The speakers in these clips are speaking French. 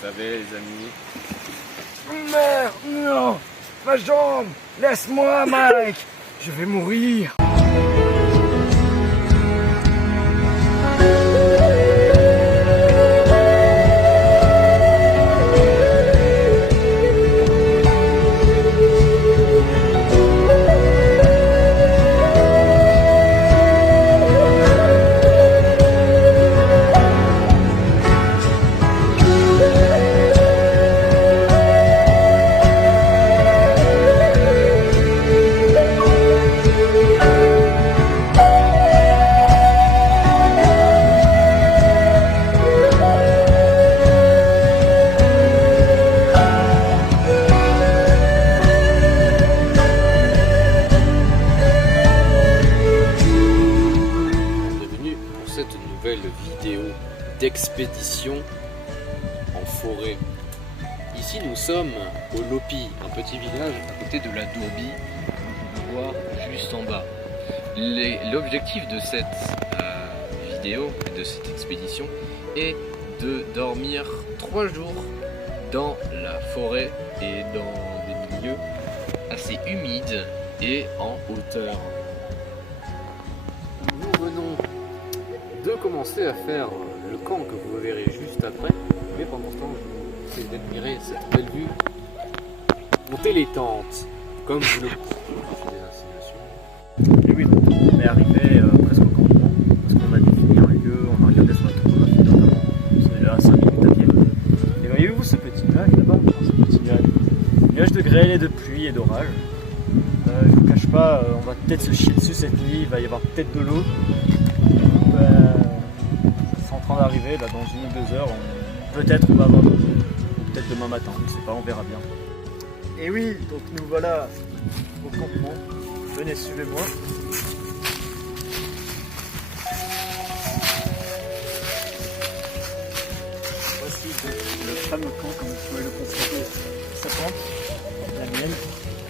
Vous savez les amis. Merde, non! Ma jambe! Laisse-moi, Mike! Je vais mourir! Vidéo d'expédition en forêt. Ici nous sommes au Lopi, un petit village à côté de la Dourbie, on peut voir juste en bas. L'objectif de cette vidéo et de cette expédition est de dormir 3 jours dans la forêt et dans des milieux assez humides et en hauteur. Nous venons de commencer à faire le camp que vous verrez juste après, mais pendant ce temps je vous fais admirer cette belle vue. Montez les tentes comme vous le Et oui, donc on est arrivé presque au campement parce qu'on a défini un lieu, on a regardé sur la topographie notamment, c'est déjà 5 minutes à pied. Et voyez-vous ce petit nuage là-bas, ce petit nuage de grêle et de pluie et d'orage. Je vous cache pas, on va peut-être se chier dessus cette nuit, il va y avoir peut-être de l'eau. C'est en train d'arriver, là dans 1 ou 2 heures, peut-être on va avoir de l'eau, ou peut-être demain matin, je ne sais pas, on verra bien. Et oui, donc nous voilà au campement, venez suivez-moi. Voici donc le fameux camp, comme vous pouvez le constater, sa tente, la mienne.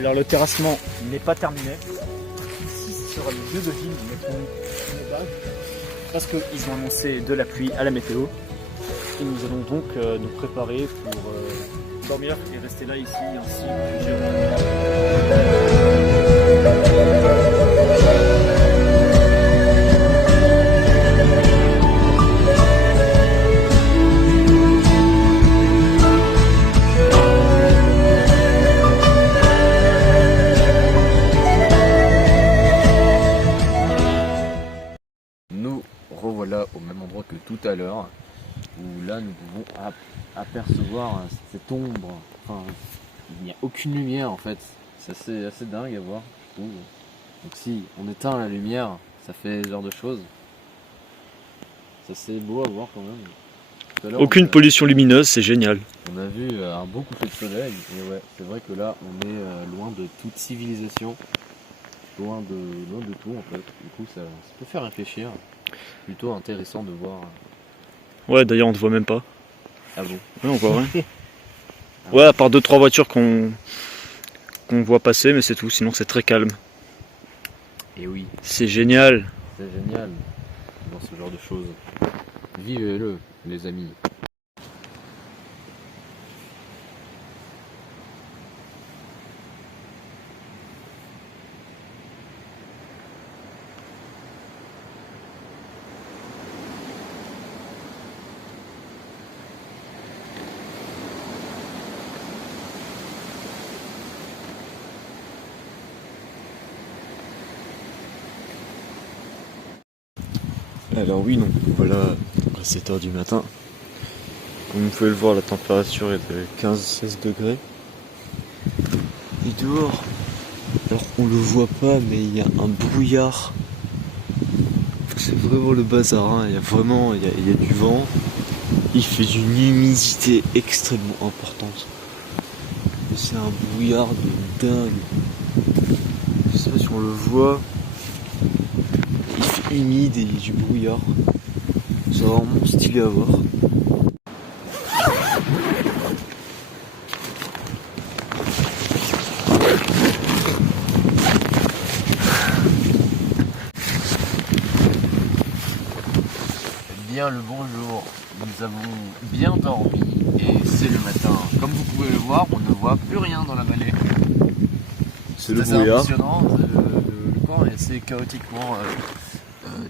Alors le terrassement n'est pas terminé. Ici ce sera le lieu de vie, nous mettrons une base. Parce qu'ils ont annoncé de la pluie à la météo. Et nous allons donc nous préparer pour dormir et rester là ici ainsi plusieurs Nous revoilà au même endroit que tout à l'heure, où là nous pouvons apercevoir cette ombre, enfin il n'y a aucune lumière en fait, c'est assez dingue à voir je trouve. Donc si on éteint la lumière, ça fait ce genre de choses, c'est assez beau à voir quand même. Aucune pollution lumineuse, c'est génial. On a vu un beau coucher de soleil, et ouais, c'est vrai que là on est loin de toute civilisation. Loin de tout en fait, du coup ça peut faire réfléchir, plutôt intéressant de voir. Ouais, d'ailleurs on ne voit même pas. Ah bon? Ouais, on voit rien. Ouais, à part 2-3 voitures qu'on voit passer, mais c'est tout, sinon c'est très calme. Et oui, C'est génial. c'est génial dans ce genre de choses. Vivez-le les amis. Alors oui, non, voilà, à 7h du matin. Comme vous pouvez le voir, la température est de 15-16 degrés. Et dehors, alors on le voit pas, mais il y a un brouillard. C'est vraiment le bazar, hein. Il y a du vent. Il fait une humidité extrêmement importante. Et c'est un brouillard de dingue. Je sais pas si on le voit. Il fait humide et il y a du brouillard. C'est vraiment stylé à voir. Bien le bonjour, nous avons bien dormi et c'est le matin. Comme vous pouvez le voir, on ne voit plus rien dans la vallée. C'est le assez brouillard. impressionnant. Le camp est assez chaotiquement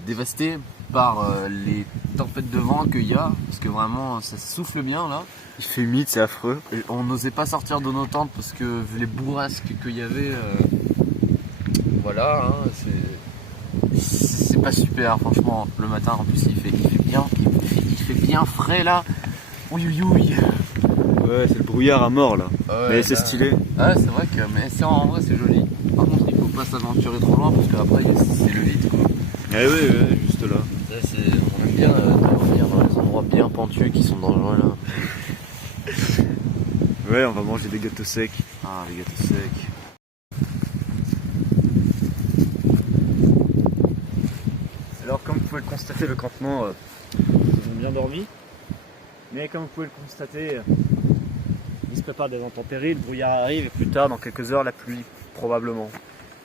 dévasté par les tempêtes de vent qu'il y a. Parce que vraiment, ça souffle bien là. Il fait humide, c'est affreux. Et on n'osait pas sortir de nos tentes parce que vu les bourrasques qu'il y avait, voilà, hein, c'est pas super franchement. Le matin en plus il fait bien frais là. Oui oui oui. Ouais, c'est le brouillard à mort là. Ouais, Mais c'est là, stylé. ouais, c'est vrai que en vrai c'est joli. Par contre il faut pas s'aventurer trop loin parce qu'après c'est le vide quoi. Eh ouais, juste là. Ça, on aime bien dormir dans les endroits bien pentus qui sont dangereux là. Ouais, on va manger des gâteaux secs. Ah les gâteaux secs. Alors comme vous pouvez le constater, le campement, ils ont bien dormi. Mais comme vous pouvez le constater, il se prépare des intempéries, le brouillard arrive et plus tard, dans quelques heures, la pluie, probablement.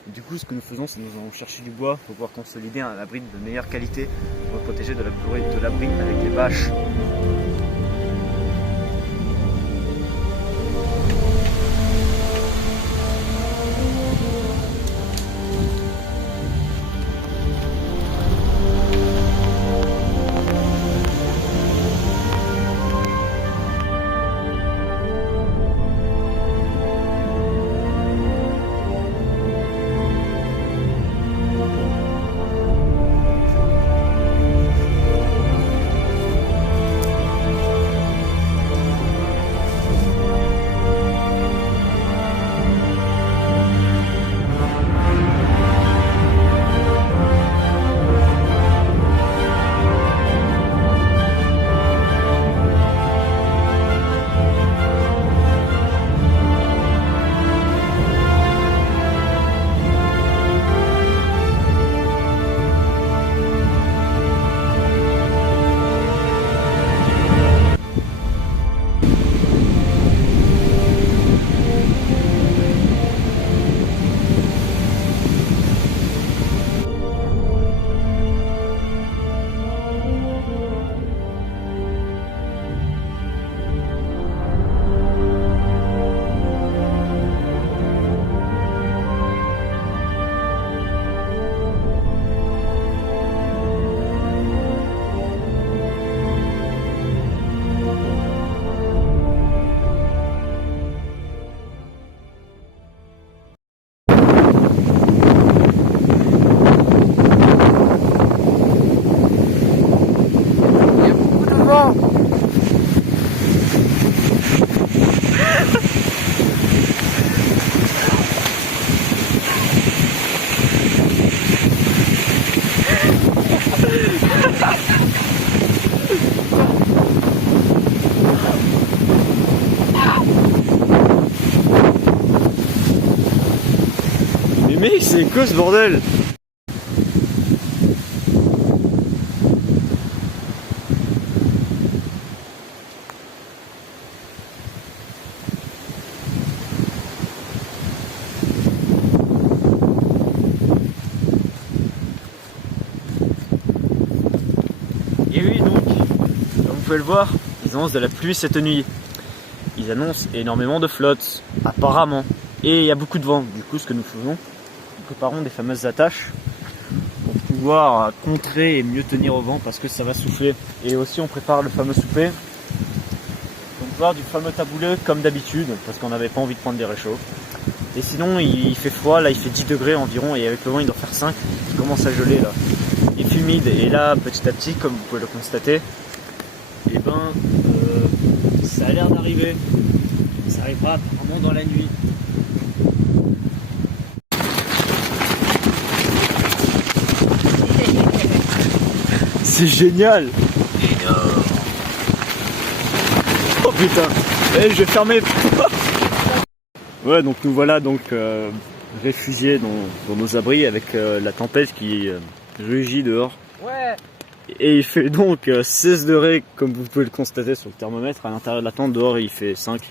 Et du coup, ce que nous faisons, c'est que nous allons chercher du bois pour pouvoir consolider un abri de meilleure qualité pour le protéger de l'abri avec les bâches. Mais mec, c'est quoi ce bordel? Et oui, donc, comme vous pouvez le voir, ils annoncent de la pluie cette nuit. Ils annoncent énormément de flotte, apparemment. Et il y a beaucoup de vent. Du coup, ce que nous faisons, nous préparons des fameuses attaches pour pouvoir contrer et mieux tenir au vent parce que ça va souffler. Et aussi, on prépare le fameux souper. Donc, voir du fameux taboulé comme d'habitude, parce qu'on n'avait pas envie de prendre des réchauds. Et sinon, il fait froid, là il fait 10 degrés environ, et avec le vent, il doit faire 5. Il commence à geler là. Il est humide, et là, petit à petit, comme vous pouvez le constater, et ben, ça a l'air d'arriver. Ça arrivera apparemment dans la nuit. C'est génial! Oh putain! Eh, je vais fermer! Ouais, donc nous voilà donc réfugiés dans nos abris avec la tempête qui rugit dehors. Ouais. Et il fait donc 16 degrés comme vous pouvez le constater sur le thermomètre. À l'intérieur de la tente, dehors il fait 5.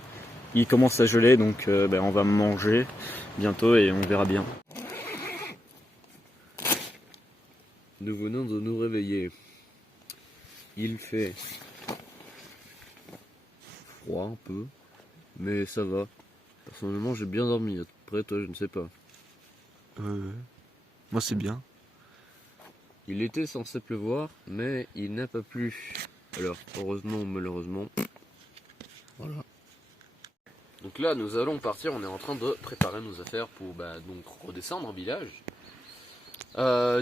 Il commence à geler, donc on va manger bientôt et on verra bien. Nous venons de nous réveiller. Il fait froid un peu, mais ça va. Personnellement, j'ai bien dormi. Après, toi, je ne sais pas. Moi c'est bien. Il était censé pleuvoir, mais il n'a pas plu. Alors, heureusement ou malheureusement. Voilà. Donc là, nous allons partir. On est en train de préparer nos affaires pour donc redescendre en village.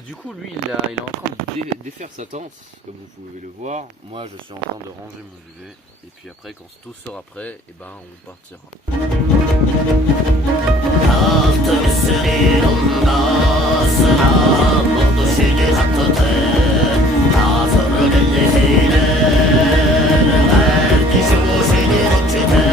Du coup, lui, il est en train de défaire sa tente, comme vous pouvez le voir. Moi, je suis en train de ranger mon duvet. Et puis après, quand tout sera prêt, on partira. Hazır elli hileler, herkes o seni